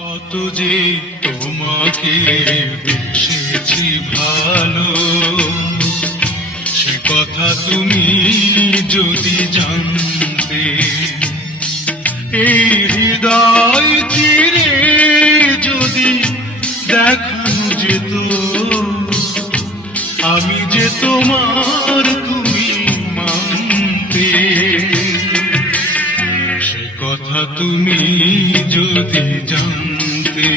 কত যে তোমাকে বেসেছি ভালো, সে কথা তুমি যদি জানতে। এই হৃদয় চিরে যদি দেখানো যেত আমি যে তোমার, তুমি মানতে। সে কথা তুমি যদি জানতে,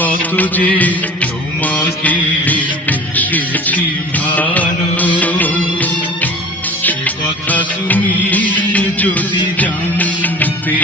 কত যে তোমাকে বেসেছি ভালো, সে কথা তুমি যদি জানতে।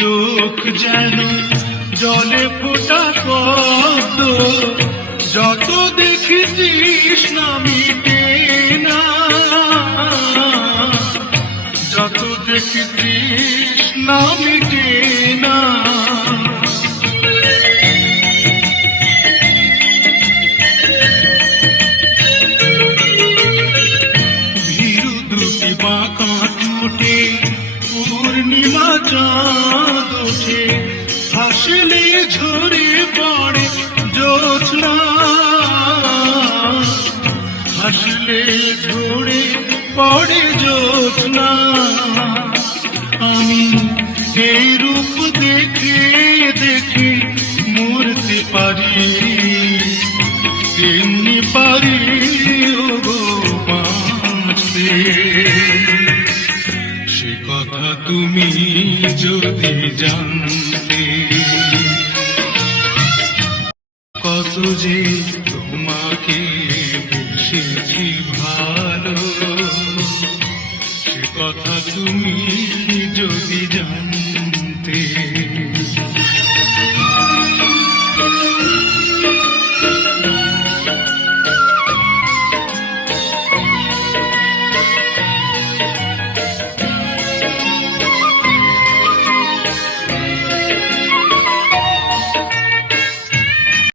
চোখ যেন জলে ফোটা পদ্ম, যত দেখি তৃষ্ণা মিটে না, যত দেখি তৃষ্ণা মিটে না। ভীরু দুটি বাঁকা টুটে পূর্ণিমা চাঁদ ওঠে, হাসলে ঝরে পড়ে জ্যোৎস্না, হাসলে ঝরে পড়ে জ্যোৎস্না। আমি এই রূপ দেখে দেখে মরতে পারি, তেমনি পারি ওগো বাঁচতে। সে কথা তুমি যদি জানতে, কত যে তোমাকে বেসেছি ভালো, সে কথা তুমি যদি জানতে।